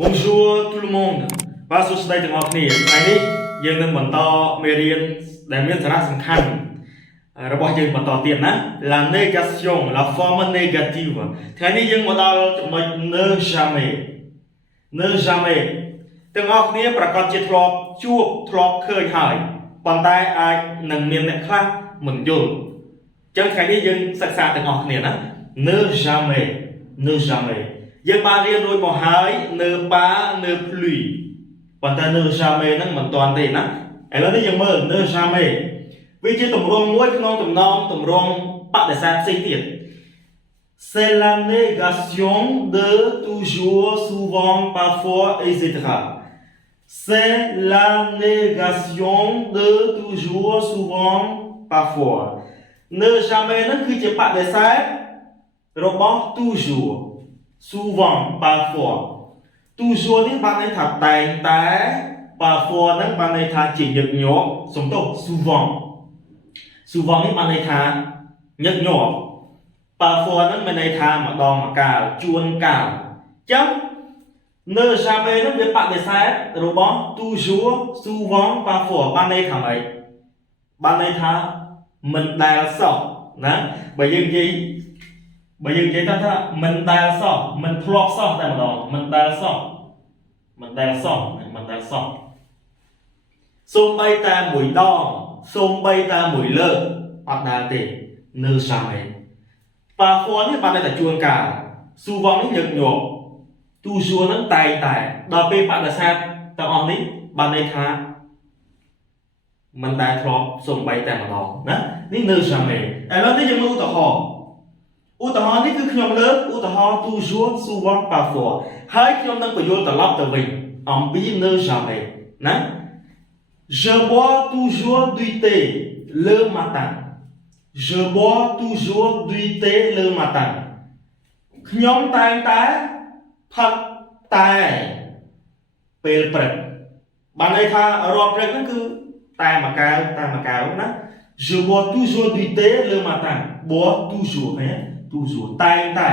Bonjour tout le monde បាទសួស្តីទាំងអស់គ្នាថ្ងៃនេះយើងនឹងបន្តមេរៀនដែលមានសារៈសំខាន់របស់យើងបន្តទៀតណា La négation la forme négative ថ្ងៃនេះយើងមកដល់ចំណុច ne jamais ទាំងអស់គ្នាប្រកាសជាធ្លាប់ជួបធ្លាប់ឃើញហើយប៉ុន្តែអាចនឹងមានអ្នកខ្លះមិនយល់អញ្ចឹងថ្ងៃនេះយើងសិក្សាទាំងអស់គ្នាណា ne jamais យើងបានរៀនរួចមកហើយ ne pas ne plus ប៉ុន្តែ ne jamais ហ្នឹងមិនទាន់ទេណាឥឡូវនេះយើងមើល ne jamais វាជាទម្រង់មួយក្នុងចំណោមទម្រង់បដិសេធផ្សេងទៀត c'est la négation de toujours souvent parfois etc c'est la négation de toujours souvent parfois ne jamais ហ្នឹងគឺជាបដិសេធរបស់ toujours souvent parfois toujours នេះបានន័យថាតែងតែ parfois ហ្នឹងបានន័យថាជាញឹកញាប់សំទោស souvent នេះបានន័យថាញឹកញាប់ parfois ហ្នឹងមានន័យថាម្ដងម្កាលជួនកាលអញ្ចឹង ne jamais ហ្នឹងវាបដិសេធរបស់ toujours souvent parfois បានន័យថាម៉េចបានន័យថាមិនដែលសោះណាបើយើងនិយាយថាមិនដែលសោះមិនធ្លាប់សោះតែម្ដងមិនដែលសោះសូម្បីតែមួយដងសូម្បីតែមួយលើកអត់ដែលទេ ne jamais parfois នេះបានន័យថាជួនកាល souvent នេះញឹកញាប់ toujours ហ្នឹងតែងតែដល់ពេលបដិសេធទាំងអស់នេះបានន័យថាមិនដែលធ្លាប់សូម្បីតែម្ដងណានេះ ne jamais ឥឡូវនេះយើងមើលឧទាហរណ៍នេះគឺខ្ញុំលើកឧទាហរណ៍ toujours souvent parfois ហើយខ្ញុំនឹងបញ្យល់ត្រឡប់ទៅវិញអំពី ne jamais ណា je bois toujours du thé le matin je bois toujours du thé le matin ខ្ញុំតែងតែផឹកតែពេលព្រឹកបានន័យថារាល់ព្រឹកហ្នឹងគឺតែមួយកែវណា je bois toujours du thé le matin bois toujours ឃើញទេ toujours តែងតែ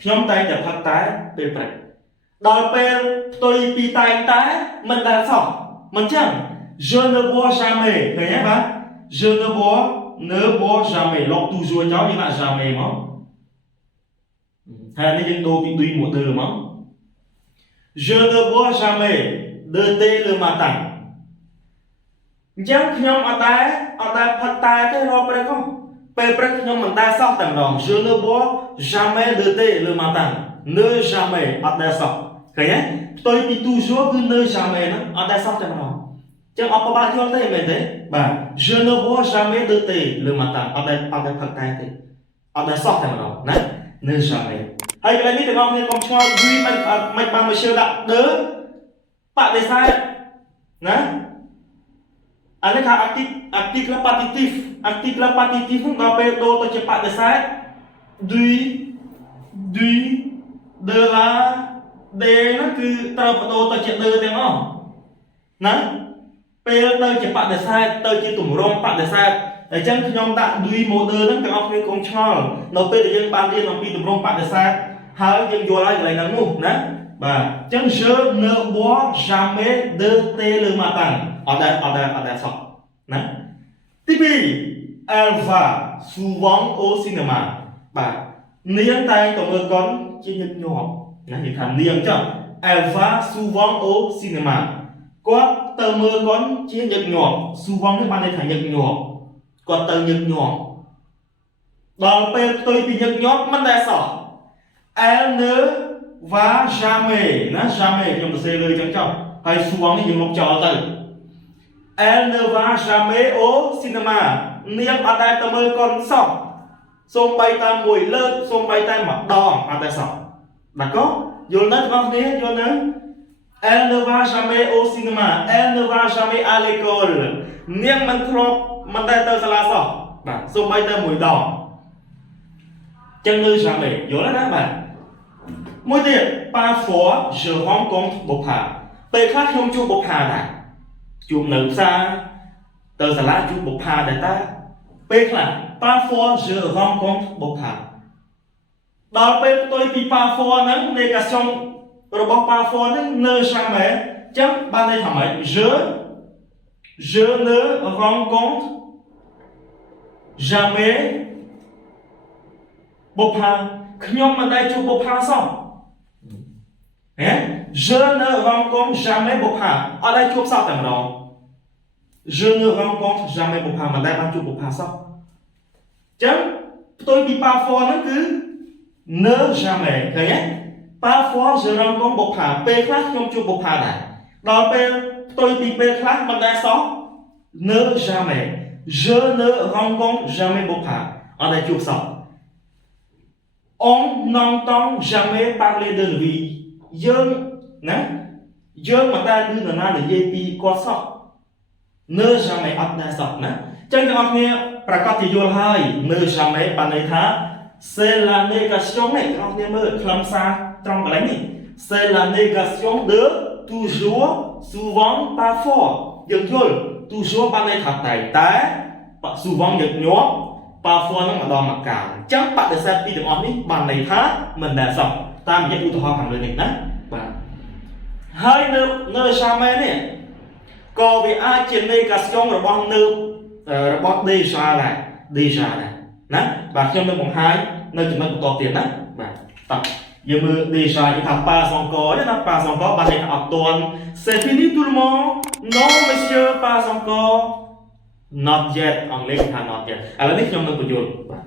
ខ្ញុំតែងតែផឹកតែពេលព្រឹកដល់ពេលផ្ទុយពីតែងតែមិនដែលសោះមិនចឹង je ne bois jamais ឃើញទេបាទ je ne bois jamais លុប toujours ចោលយើងដាក់ jamais មកហើយនេះយើងដូរពី do មក de មក je ne bois jamais de thé le matin អញ្ចឹងខ្ញុំអត់ដែលផឹកតែទេរាល់ព្រឹកហ្នឹងពេលព្រឹកខ្ញុំមិនដែលសោះតែម្ដង je ne bois jamais de thé le matin ne jamais អត់ដែលសោះឃើញទេផ្ទុយពី toujours គឺ ne jamais ហ្នឹងអត់ដែលសោះតែម្ដងអញ្ចឹងអត់ពិបាកយល់ទេមែនទេបាទ je ne bois jamais de thé le matin អត់ដែលផឹកតែទេអត់ដែលសោះតែម្ដងណា ne jamais ហើយកន្លែងនេះទាំងអស់គ្នាកុំឆ្ងល់យីមិនបានមកជឿដាក់ de បដិសេធណាអានេះថា article partitif ហ្នឹងដល់ពេលដូរទៅជាបដិសេធ du de la de ហ្នឹងគឺត្រូវបដូរទៅជា de ទាំងអស់ណាពេលទៅជាបដិសេធទៅជាទម្រង់បដិសេធអញ្ចឹងខ្ញុំដាក់ du model ហ្នឹងទាំងអស់គ្នាកុំឆ្ងល់នៅពេលដែលយើងបានរៀនអំពីទម្រង់បដិសេធហើយយើងយល់ហើយកន្លែងហ្នឹងនោះណាបាទអញ្ចឹង je ne bois jamais de thé le matin អត់ដែលសោះណាទី2 elle va souvent au cinéma បាទនាងតែងទៅមើលកុនជាញឹកញាប់ណានិយាយថានាងចឹង elle va souvent au cinéma គាត់ទៅមើលកុនជាញឹកញាប់ souvent នេះបានន័យថាញឹកញាប់គាត់ទៅញឹកញាប់ដល់ពេលផ្ទុយពីញឹកញាប់មិនដែលសោះ elle ne va jamais ណា jamais ខ្ញុំសរសេរលើចឹងចុះហើយ souvent នេះយើងលុបចោលទៅ elle ne va jamais au cinéma នាងអត់ដែលទៅមើលកុនសោះសូម្បីតែមួយលើកសូម្បីតែម្ដងអត់ដែលសោះd'accord យល់នៅបងប្អូនយល់នៅ elle ne va jamais au cinéma elle ne va jamais à l'école នាងមិនធ្លាប់មិនដែលទៅសាលាសោះបាទសូម្បីតែមួយដងចឹង ne jamais យល់ណាបាទមួយទៀត parfois je rencontre Bopa ពេលខ្លះខ្ញុំជួប Bopa ដែរជួបនៅផ្សារទៅសាលាជួប Bopa ដែរតាពេលខ្លះ parfois je rencontre Bopa ដល់ពេលផ្ទុយពី parfois ហ្នឹង négation របស់ parfois ហ្នឹង ne jamais ចឹងបានន័យថាម៉េច je ne rencontre jamais បុប្ផាខ្ញុំមិនដែលជួបបុប្ផាសោះ je ne rencontre jamais បុប្ផាអត់ដែលជួបសោះតែម្ដង je ne rencontre jamais បុប្ផាមិនដែលបានជួបបុប្ផាសោះចឹងផ្ទុយពី parfois ហ្នឹងគឺ ne jamais ឃើញទេ parfois je rencontre បុប្ផាពេលខ្លះខ្ញុំជួបបុប្ផាដែរដល់ពេលផ្ទុយពីពេលខ្លះមិនដែលសោះ ne jamais je ne rencontre jamais បុប្ផាអត់ដែលជួបសោះ on n'entend jamais parler de lui យើងណាយើងមិនដែលឮនរណានិយាយពីគាត់សោះ ne jamais អត់ដែលសោះណាចឹងទាំងអស់គ្នាប្រកាសជាយល់ហើយ ne jamais បានន័យថា c'est la négation នេះទាំងអស់គ្នាមើលខ្លឹមសារត្រង់កន្លែងនេះ c'est la négation de toujours souvent parfois យើងយល់ toujours បានន័យថាតែ souvent យើងញាប់ parfois ហ្នឹងម្ដងមកកាលអញ្ចឹងបដិសេធពីទាំងអស់នេះបានន័យថាមិនដែលសោះតាមរយៈឧទាហរណ៍ខាងលើនេះណាបាទហើយនៅ jamais នេះក៏វាអាចជា négation របស់នៅរបស់ déjà ដែរ déjà ដែរណាបាទខ្ញុំនឹងបង្ហាញនៅចំណុចបន្តទៀតណាបាទតោះយើងមើល déjà គេថា pas encore ណា pas encore បានន័យថាអត់ទាន់ c'est fini tout le monde non monsieur pas encore not yet អង់គ្លេសថា not yet ឥឡូវនេះខ្ញុំនឹងបញ្យល់បាទ